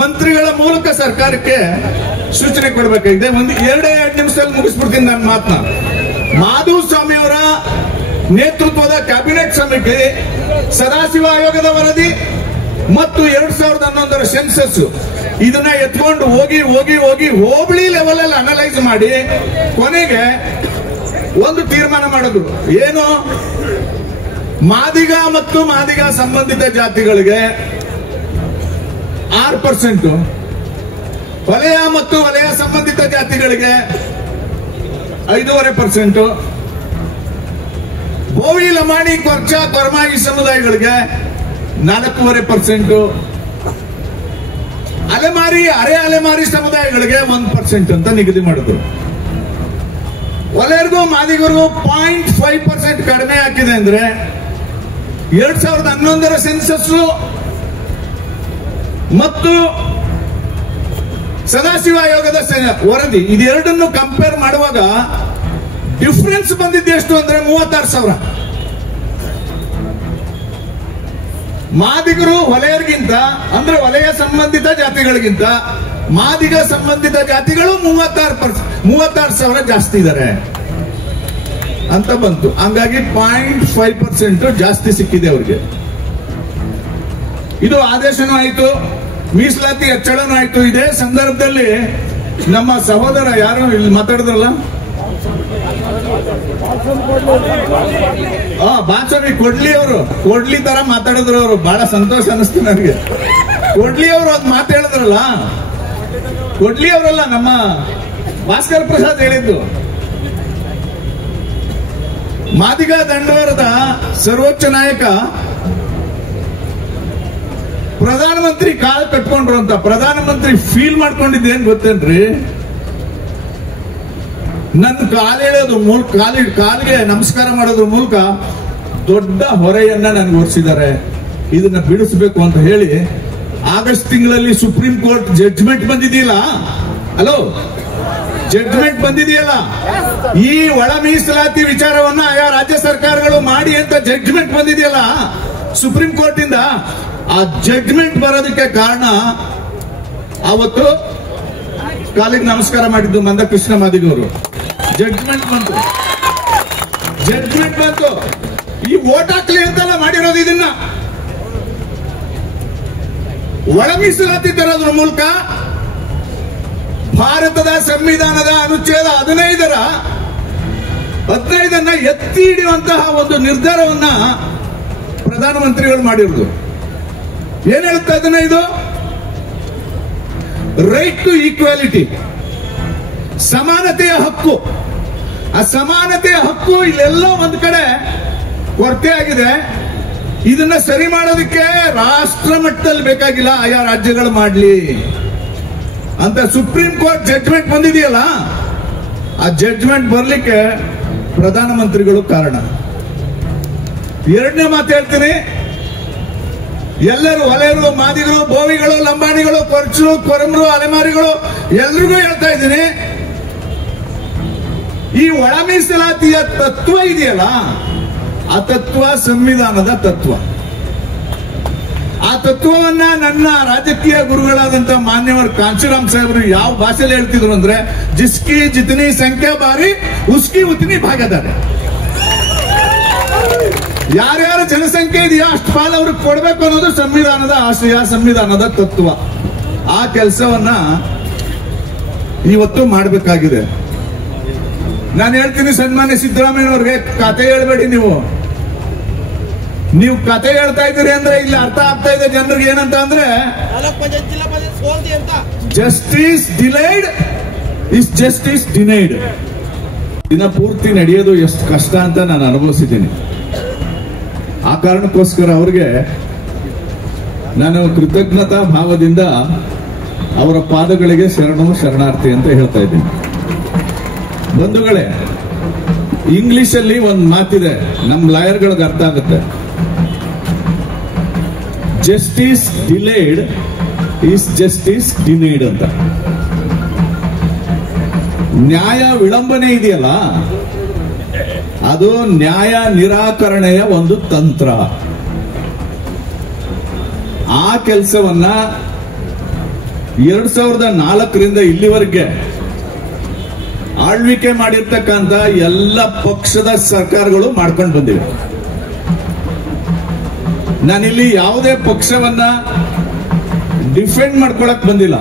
ಮಂತ್ರಿಗಳ ಮೂಲಕ ಸರ್ಕಾರಕ್ಕೆ ಸೂಚನೆ ಕೊಡಬೇಕಾಗಿದೆ. ಒಂದು 2 ನಿಮಿಷದಲ್ಲಿ ಮುಗಿಸ್ಬಿಡ್ತೀನಿ ನನ್ನ ಮಾತನ್ನ. ಮಾಧುಸ್ವಾಮಿ ಅವರ ನೇತೃತ್ವದ ಕ್ಯಾಬಿನೆಟ್ ಸಮಿತಿ ಸದಾಶಿವ ಆಯೋಗದ ವರದಿ ಮತ್ತು 2011ರ ಸೆನ್ಸಸ್ ಇದನ್ನ ಎತ್ಕೊಂಡು ಹೋಗಿ ಹೋಗಿ ಹೋಗಿ ಹೋಬಳಿ ಲೆವೆಲ್ ಅಲ್ಲಿ ಅನಲೈಸ್ ಮಾಡಿ ಕೊನೆಗೆ ಒಂದು ತೀರ್ಮಾನ ಮಾಡಿದ್ರು. ಏನು? ಮಾದಿಗ ಮತ್ತು ಮಾದಿಗ ಸಂಬಂಧಿತ ಜಾತಿಗಳಿಗೆ 6%, ವಲಯ ಮತ್ತು ವಲಯ ಸಂಬಂಧಿತ ಜಾತಿಗಳಿಗೆ 5.5%, ಬೋವಿ ಲಮಾಣಿ ಕೊರ್ಚ ಕೊರಮಾಯಿ ಸಮುದಾಯಗಳಿಗೆ 4.5%, ಅಲೆಮಾರಿ ಅರೆ ಅಲೆಮಾರಿ ಸಮುದಾಯಗಳಿಗೆ 1% ಅಂತ ನಿಗದಿ ಮಾಡಿದ್ರು. ವಲಯರಿಗೂ ಮಾದಿಗರಿಗೂ 0.5% ಕಡಿಮೆ ಹಾಕಿದೆ ಅಂದ್ರೆ 2011ರ ಸೆನ್ಸಸ್ ಮತ್ತು ಸದಾಶಿವ ಆಯೋಗದ ವರದಿ ಇದೆರಡನ್ನು ಕಂಪೇರ್ ಮಾಡುವಾಗ ಡಿಫರೆನ್ಸ್ ಬಂದಿದ್ದು ಎಷ್ಟು ಅಂದ್ರೆ 36,000. ಮಾದಿಗರು ವಲಯರಿಗಿಂತ ಅಂದ್ರೆ ವಲಯ ಸಂಬಂಧಿತ ಜಾತಿಗಳಿಗಿಂತ ಮಾದಿಗ ಸಂಬಂಧಿತ ಜಾತಿಗಳು 36,000 ಜಾಸ್ತಿ ಇದ್ದಾರೆ ಅಂತ ಬಂತು. ಹಂಗಾಗಿ 0.5% ಜಾಸ್ತಿ ಸಿಕ್ಕಿದೆ ಅವ್ರಿಗೆ. ಇದು ಆದೇಶನೂ ಆಯ್ತು, ಮೀಸಲಾತಿ ಹೆಚ್ಚಳನೂ ಆಯ್ತು. ಇದೇ ಸಂದರ್ಭದಲ್ಲಿ ನಮ್ಮ ಸಹೋದರ ಯಾರು ಇಲ್ಲಿ ಮಾತಾಡಿದ್ರಲ್ಲ, ಬಾಚಮಿ ಕೊಡ್ಲಿ ತರ ಮಾತಾಡಿದ್ರು ಅವರು. ಬಹಳ ಸಂತೋಷ ಅನಿಸ್ತು ನನಗೆ. ಕೊಡ್ಲಿ ಅವರು ಒಂದು ಮಾತು ಹೇಳಿದ್ರಲ್ಲ, ಕೊಡ್ಲಿ ಅವರಲ್ಲ, ನಮ್ಮ ಭಾಸ್ಕರ್ ಪ್ರಸಾದ್ ಹೇಳಿದ್ದು. ಮಾದಿಗ ದಂಡೋರದ ಸರ್ವೋಚ್ಚ ನಾಯಕ ಪ್ರಧಾನಮಂತ್ರಿ ಕಾಲ್ ಕಟ್ಕೊಂಡ್ರು ಅಂತ. ಪ್ರಧಾನಮಂತ್ರಿ ಫೀಲ್ ಮಾಡ್ಕೊಂಡಿದ್ದೇನ್ ಗೊತ್ತೇನ್ರಿ? ನನ್ನ ಕಾಲೆಳೆಯೋದು ಮೂಲಕ ಕಾಲಿಗೆ ನಮಸ್ಕಾರ ಮಾಡೋದ್ರ ಮೂಲಕ ದೊಡ್ಡ ಹೊರೆಯನ್ನ ನನಗೆ ಹೊರಿಸಿದ್ದಾರೆ, ಇದನ್ನ ಬಿಡಿಸಬೇಕು ಅಂತ ಹೇಳಿ ಆಗಸ್ಟ್ ತಿಂಗಳಲ್ಲಿ ಸುಪ್ರೀಂ ಕೋರ್ಟ್ ಜಡ್ಜ್ಮೆಂಟ್ ಬಂದಿದೆಯಲ್ಲ, ಹಲೋ ಜಡ್ಜ್ಮೆಂಟ್ ಬಂದಿದೆಯಲ್ಲ, ಈ ಒಳ ಮೀಸಲಾತಿ ವಿಚಾರವನ್ನ ಆಯಾ ರಾಜ್ಯ ಸರ್ಕಾರಗಳು ಮಾಡಿ ಅಂತ ಜಡ್ಜ್ಮೆಂಟ್ ಬಂದಿದೆಯಲ್ಲ ಸುಪ್ರೀಂ ಕೋರ್ಟ್ ಇಂದ. ಆ ಜಡ್ಜ್ಮೆಂಟ್ ಬರೋದಕ್ಕೆ ಕಾರಣ ಅವತ್ತು ಕಾಲಿಗೆ ನಮಸ್ಕಾರ ಮಾಡಿದ್ದು ಮಂದಕೃಷ್ಣ ಮಾದಿಗವರು. ಜಡ್ಜ್ಮೆಂಟ್ ಬಂತು. ಈ ಓಟ್ ಹಾಕ್ಲಿ ಅಂತೆಲ್ಲ ಮಾಡಿರೋದು ಇದನ್ನ ಒಳ ಮೀಸಲಾತಿ ತರೋದ್ರ ಮೂಲಕ ಭಾರತದ ಸಂವಿಧಾನದ ಅನುಚ್ಛೇದ 15ನ್ನ ಎತ್ತಿ ಹಿಡಿಯುವಂತಹ ಒಂದು ನಿರ್ಧಾರವನ್ನ ಪ್ರಧಾನಮಂತ್ರಿಗಳು ಮಾಡಿರೋದು. ಏನ್ ಹೇಳುತ್ತಾ 15? ರೈಟ್ ಟು ಈಕ್ವಾಲಿಟಿ, ಸಮಾನತೆಯ ಹಕ್ಕು. ಆ ಸಮಾನತೆಯ ಹಕ್ಕು ಇಲ್ಲೆಲ್ಲ ಒಂದ್ ಕಡೆ ಕೊರತೆ ಆಗಿದೆ. ಇದನ್ನ ಸರಿ ಮಾಡೋದಕ್ಕೆ ರಾಷ್ಟ್ರ ಮಟ್ಟದಲ್ಲಿ ಬೇಕಾಗಿಲ್ಲ, ಆಯಾ ರಾಜ್ಯಗಳು ಮಾಡ್ಲಿ ಅಂತ ಸುಪ್ರೀಂ ಕೋರ್ಟ್ ಜಡ್ಜ್ಮೆಂಟ್ ಬಂದಿದೆಯಲ್ಲ, ಆ ಜಡ್ಜ್ಮೆಂಟ್ ಬರ್ಲಿಕ್ಕೆ ಪ್ರಧಾನಮಂತ್ರಿಗಳು ಕಾರಣ. ಎರಡನೇ ಮಾತು ಹೇಳ್ತೀನಿ, ಎಲ್ಲರೂ ವಲಯರು, ಮಾದಿಗರು, ಬೋವಿಗಳು, ಲಂಬಾಣಿಗಳು, ಕೊರ್ಚರು, ಕೊರಮರು, ಅಲೆಮಾರಿಗಳು ಎಲ್ರಿಗೂ ಹೇಳ್ತಾ ಇದ್ದೀನಿ, ಈ ಒಳ ಮೀಸಲಾತಿಯ ತತ್ವ ಇದೆಯಲ್ಲ, ಆ ತತ್ವ ಸಂವಿಧಾನದ ತತ್ವ. ಆ ತತ್ವವನ್ನ ನನ್ನ ರಾಜಕೀಯ ಗುರುಗಳಾದಂತ ಮಾನ್ಯವರು ಕಾಂಚೀರಾಮ್ ಸಾಹೇಬರು ಯಾವ ಭಾಷೆಯಲ್ಲಿ ಹೇಳ್ತಿದ್ರು ಅಂದ್ರೆ, ಜಿಸ್ಕಿ ಜಿತನಿ ಸಂಖ್ಯಾ ಬಾರಿ ಉಸ್ಕಿ ಉತನಿ ಭಾಗದಾರೆ. ಯಾರ್ಯಾರ ಜನಸಂಖ್ಯೆ ಇದೆಯೋ ಅಷ್ಟು ಪಾಲು ಅವ್ರಿಗೆ ಕೊಡ್ಬೇಕು ಅನ್ನೋದು ಸಂವಿಧಾನದ ಆಶಯ, ಸಂವಿಧಾನದ ತತ್ವ. ಆ ಕೆಲಸವನ್ನ ಇವತ್ತು ಮಾಡಬೇಕಾಗಿದೆ. ನಾನು ಹೇಳ್ತೀನಿ ಸನ್ಮಾನ್ಯ ಸಿದ್ದರಾಮಯ್ಯನವ್ರಿಗೆ, ಕತೆ ಹೇಳ್ಬೇಡಿ ನೀವು ಕತೆ ಹೇಳ್ತಾ ಇದ್ದೀರಿ ಅಂದ್ರೆ ಇಲ್ಲಿ ಅರ್ಥ ಆಗ್ತಾ ಇದೆ ಜನರಿಗೆ. ಏನಂತ ಅಂದ್ರೆ, justice delayed is justice denied. ದಿನ ಪೂರ್ತಿ ನಡೆಯೋದು ಎಷ್ಟು ಕಷ್ಟ ಅಂತ ನಾನು ಅನುಭವಿಸಿದ್ದೀನಿ. ಆ ಕಾರಣಕ್ಕೋಸ್ಕರ ಅವ್ರಿಗೆ ನಾನು ಕೃತಜ್ಞತಾ ಭಾವದಿಂದ ಅವರ ಪಾದಗಳಿಗೆ ಶರಣಾರ್ಥಿ ಅಂತ ಹೇಳ್ತಾ ಇದ್ದೀನಿ. ಬಂಧುಗಳೇ, ಇಂಗ್ಲಿಷ್ ಅಲ್ಲಿ ಒಂದು ಮಾತಿದೆ, ನಮ್ ಲಾಯರ್ಗಳಿಗೆ ಅರ್ಥ ಆಗುತ್ತೆ. Justice delayed is justice denied ಅಂತ. ನ್ಯಾಯ ವಿಳಂಬನೆ ಇದೆಯಲ್ಲ, ಅದು ನ್ಯಾಯ ನಿರಾಕರಣೆಯ ಒಂದು ತಂತ್ರ. ಆ ಕೆಲಸವನ್ನ 2004ರಿಂದ ಇಲ್ಲಿವರೆಗೆ ಆಳ್ವಿಕೆ ಮಾಡಿರ್ತಕ್ಕಂಥ ಎಲ್ಲ ಪಕ್ಷದ ಸರ್ಕಾರಗಳು ಮಾಡ್ಕೊಂಡು ಬಂದಿವೆ. ನಾನಿಲ್ಲಿ ಯಾವುದೇ ಪಕ್ಷವನ್ನ ಡಿಫೆಂಡ್ ಮಾಡ್ಕೊಳಕ್ ಬಂದಿಲ್ಲ,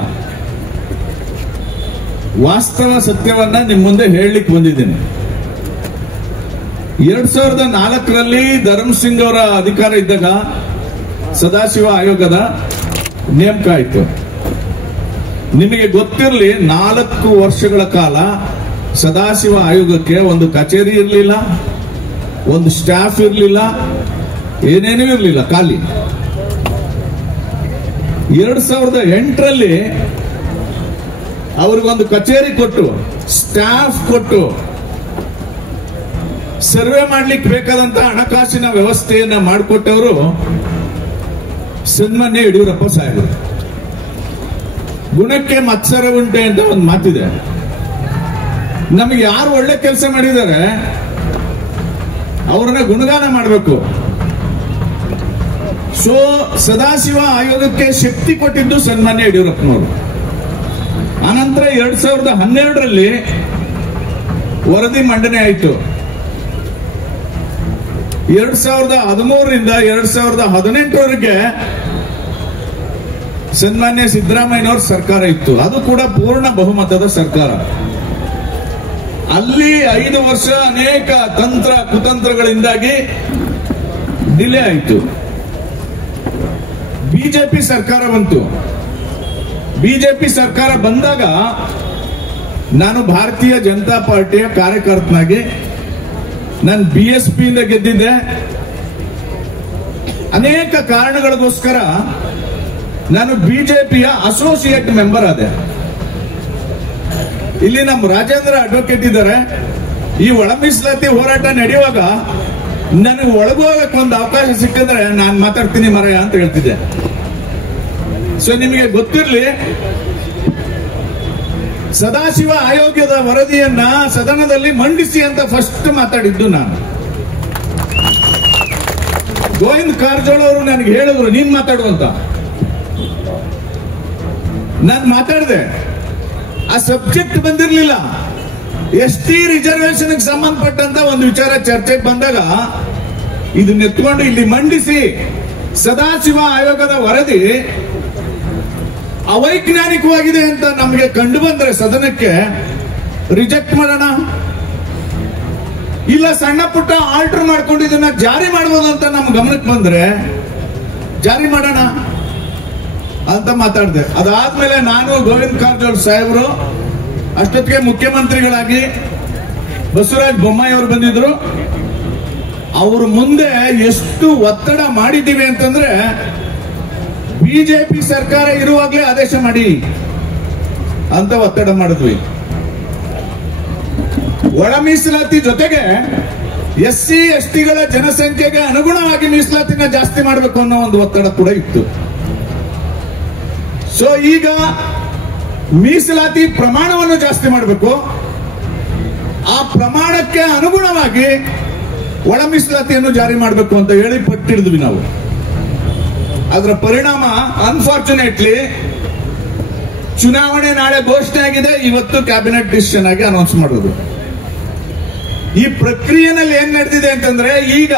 ವಾಸ್ತವ ಸತ್ಯವನ್ನ ನಿಮ್ ಮುಂದೆ ಹೇಳಲಿಕ್ಕೆ ಬಂದಿದ್ದೀನಿ. 2004ರಲ್ಲಿ ಧರ್ಮಸಿಂಗ್ ಅವರ ಅಧಿಕಾರ ಇದ್ದಾಗ ಸದಾಶಿವ ಆಯೋಗದ ನೇಮಕ ಆಯಿತು. ನಿಮಗೆ ಗೊತ್ತಿರಲಿ, 4 ವರ್ಷಗಳ ಕಾಲ ಸದಾಶಿವ ಆಯೋಗಕ್ಕೆ ಒಂದು ಕಚೇರಿ ಇರಲಿಲ್ಲ, ಒಂದು ಸ್ಟಾಫ್ ಇರಲಿಲ್ಲ, ಏನೇನೂ ಇರಲಿಲ್ಲ, ಖಾಲಿ. 2008ರಲ್ಲಿ ಅವ್ರಿಗೊಂದು ಕಚೇರಿ ಕೊಟ್ಟು, ಸ್ಟಾಫ್ ಕೊಟ್ಟು, ಸರ್ವೆ ಮಾಡ್ಲಿಕ್ಕೆ ಬೇಕಾದಂತ ಹಣಕಾಸಿನ ವ್ಯವಸ್ಥೆಯನ್ನ ಮಾಡಿಕೊಟ್ಟವರು ಸನ್ಮಾನ್ಯ ಯಡಿಯೂರಪ್ಪ ಸಾಹೇಬರು. ಗುಣಕ್ಕೆ ಮತ್ಸರ ಉಂಟೆ ಅಂತ ಒಂದು ಮಾತಿದೆ. ನಮಗೆ ಯಾರು ಒಳ್ಳೆ ಕೆಲಸ ಮಾಡಿದ್ದಾರೆ ಅವ್ರನ್ನ ಗುಣಗಾನ ಮಾಡಬೇಕು. ಸೊ ಸದಾಶಿವ ಆಯೋಗಕ್ಕೆ ಶಕ್ತಿ ಕೊಟ್ಟಿದ್ದು ಸನ್ಮಾನ್ಯ ಯಡಿಯೂರಪ್ಪನವರು. ಆನಂತರ 2012ರಲ್ಲಿ ವರದಿ ಮಂಡನೆ ಆಯಿತು. 2013ರಿಂದ 2018ರವರೆಗೆ ಸನ್ಮಾನ್ಯ ಸಿದ್ದರಾಮಯ್ಯನವ್ರ ಸರ್ಕಾರ ಇತ್ತು. ಅದು ಕೂಡ ಪೂರ್ಣ ಬಹುಮತದ ಸರ್ಕಾರ. ಅಲ್ಲಿ 5 ವರ್ಷ ಅನೇಕ ತಂತ್ರ ಕುತಂತ್ರಗಳಿಂದಾಗಿ ಡಿಲೇ ಆಯಿತು. ಬಿಜೆಪಿ ಸರ್ಕಾರ ಬಂತು. ಬಿಜೆಪಿ ಸರ್ಕಾರ ಬಂದಾಗ ನಾನು ಭಾರತೀಯ ಜನತಾ ಪಾರ್ಟಿಯ ಕಾರ್ಯಕರ್ತನಾಗಿ ನಾನು BSP ಇಂದ ಗೆದ್ದಿದ್ದೆ. ಅನೇಕ ಕಾರಣಗಳಿಗೋಸ್ಕರ ನಾನು ಬಿಜೆಪಿಯ ಅಸೋಸಿಯೇಟ್ ಮೆಂಬರ್ ಆದೆ. ಇಲ್ಲಿ ನಮ್ಮ ರಾಜೇಂದ್ರ ಅಡ್ವೊಕೇಟ್ ಇದ್ದಾರೆ. ಈ ಒಳ ಮೀಸಲಾತಿ ಹೋರಾಟ ನಡೆಯುವಾಗ ನನಗೆ ಒಳಗೋಗಕ್ಕೆ ಒಂದು ಅವಕಾಶ ಸಿಕ್ಕಿದ್ರೆ ನಾನು ಮಾತಾಡ್ತೀನಿ ಮರಯ್ಯ ಅಂತ ಹೇಳ್ತಿದ್ದೆ. ಸೊ ನಿಮಗೆ ಗೊತ್ತಿರಲಿ, ಸದಾಶಿವ ಆಯೋಗದ ವರದಿಯನ್ನ ಸದನದಲ್ಲಿ ಮಂಡಿಸಿ ಅಂತ ಫಸ್ಟ್ ಮಾತಾಡಿದ್ದು ನಾನು. ಗೋವಿಂದ ಕಾರಜೋಳ ಅವರು ನನಗೆ ಹೇಳಿದ್ರು ನೀನ್ ಮಾತಾಡು ಅಂತ. ನಾನು ಮಾತಾಡಿದೆ. ಆ ಸಬ್ಜೆಕ್ಟ್ ಬಂದಿರಲಿಲ್ಲ. ST ರಿಸರ್ವೇಶನ್ ಸಂಬಂಧಪಟ್ಟಂತ ಒಂದು ವಿಚಾರ ಚರ್ಚೆಗೆ ಬಂದಾಗ ಇದನ್ನ ಎತ್ಕೊಂಡು ಇಲ್ಲಿ ಮಂಡಿಸಿ ಸದಾಶಿವ ಆಯೋಗದ ವರದಿ ಅವೈಜ್ಞಾನಿಕವಾಗಿದೆ ಅಂತ ನಮಗೆ ಕಂಡು ಬಂದ್ರೆ ಸದನಕ್ಕೆ ರಿಜೆಕ್ಟ್ ಮಾಡೋಣ, ಇಲ್ಲ ಸಣ್ಣ ಪುಟ್ಟ ಆಲ್ಟರ್ ಮಾಡ್ಕೊಂಡು ಇದನ್ನ ಜಾರಿ ಮಾಡಬಹುದು ಅಂತ ನಮ್ ಗಮನಕ್ಕೆ ಬಂದ್ರೆ ಜಾರಿ ಮಾಡೋಣ ಅಂತ ಮಾತಾಡಿದೆ. ಅದಾದ್ಮೇಲೆ ನಾನು ಗೋವಿಂದ ಕಾರಜೋಳ ಸಾಹೇಬರು ಅಷ್ಟೊತ್ತಿಗೆ ಮುಖ್ಯಮಂತ್ರಿಗಳಾಗಿ ಬಸವರಾಜ ಬೊಮ್ಮಾಯಿ ಅವರು ಬಂದಿದ್ರು. ಅವ್ರ ಮುಂದೆ ಎಷ್ಟು ಒತ್ತಡ ಮಾಡಿದ್ದೀವಿ ಅಂತಂದ್ರೆ, ಬಿಜೆಪಿ ಸರ್ಕಾರ ಇರುವಾಗಲೇ ಆದೇಶ ಮಾಡಿ ಅಂತ ಒತ್ತಡ ಮಾಡಿದ್ವಿ. ಒಳ ಮೀಸಲಾತಿ ಜೊತೆಗೆ SC STಗಳ ಜನಸಂಖ್ಯೆಗೆ ಅನುಗುಣವಾಗಿ ಮೀಸಲಾತಿನ ಜಾಸ್ತಿ ಮಾಡಬೇಕು ಅನ್ನೋ ಒಂದು ಒತ್ತಡ ಕೂಡ ಇತ್ತು. ಸೊ ಈಗ ಮೀಸಲಾತಿ ಪ್ರಮಾಣವನ್ನು ಜಾಸ್ತಿ ಮಾಡಬೇಕು, ಆ ಪ್ರಮಾಣಕ್ಕೆ ಅನುಗುಣವಾಗಿ ಒಳ ಮೀಸಲಾತಿಯನ್ನು ಜಾರಿ ಮಾಡಬೇಕು ಅಂತ ಹೇಳಿ ಪಟ್ಟಿಡಿದ್ವಿ ನಾವು. ಅದರ ಪರಿಣಾಮ ಅನ್ಫಾರ್ಚುನೇಟ್ಲಿ ಚುನಾವಣೆ ನಾಳೆ ಘೋಷಣೆ ಆಗಿದೆ, ಇವತ್ತು ಕ್ಯಾಬಿನೆಟ್ ಡಿಸಿಷನ್ ಆಗಿ ಅನೌನ್ಸ್ ಮಾಡೋದು. ಈ ಪ್ರಕ್ರಿಯೆನಲ್ಲಿ ಏನ್ ನಡೆದಿದೆ ಅಂತಂದ್ರೆ, ಈಗ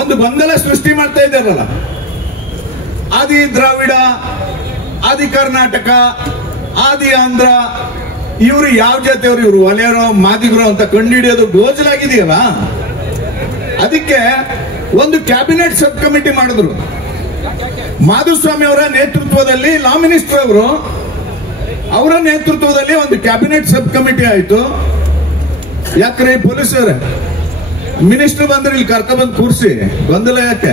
ಒಂದು ಗೊಂದಲ ಸೃಷ್ಟಿ ಮಾಡ್ತಾ ಇದ್ದಾರಲ್ಲ, ಆದಿ ದ್ರಾವಿಡ, ಆದಿ ಕರ್ನಾಟಕ, ಆದಿ ಆಂಧ್ರ, ಇವರು ಯಾವ ಜಾತಿಯವರು, ಇವರು ವಲಯರೋ ಮಾದಿಗರು ಅಂತ ಕಂಡುಹಿಡಿಯೋದು ಗೋಜಲಾಗಿದೆಯಲ್ಲ. ಅದಕ್ಕೆ ಒಂದು ಕ್ಯಾಬಿನೆಟ್ ಸಬ್ ಕಮಿಟಿ ಮಾಡಿದ್ರು. ಮಾಧುಸ್ವಾಮಿ ಅವರ ನೇತೃತ್ವದಲ್ಲಿ, ಲಾ ಮಿನಿಸ್ಟರ್ ಅವರು ಅವರ ನೇತೃತ್ವದಲ್ಲಿ ಒಂದು ಕ್ಯಾಬಿನೆಟ್ ಸಬ್ ಕಮಿಟಿ ಆಯಿತು. ಯಾಕ್ರೆ ಪೊಲೀಸರ ಮಿನಿಸ್ಟರ್ ಬಂದ್ರೆ ಇಲ್ಲಿ ಕರ್ಕೊಂಡ್ಬಂದು ಕೂರಿಸಿ ಗೊಂದಲ ಯಾಕೆ?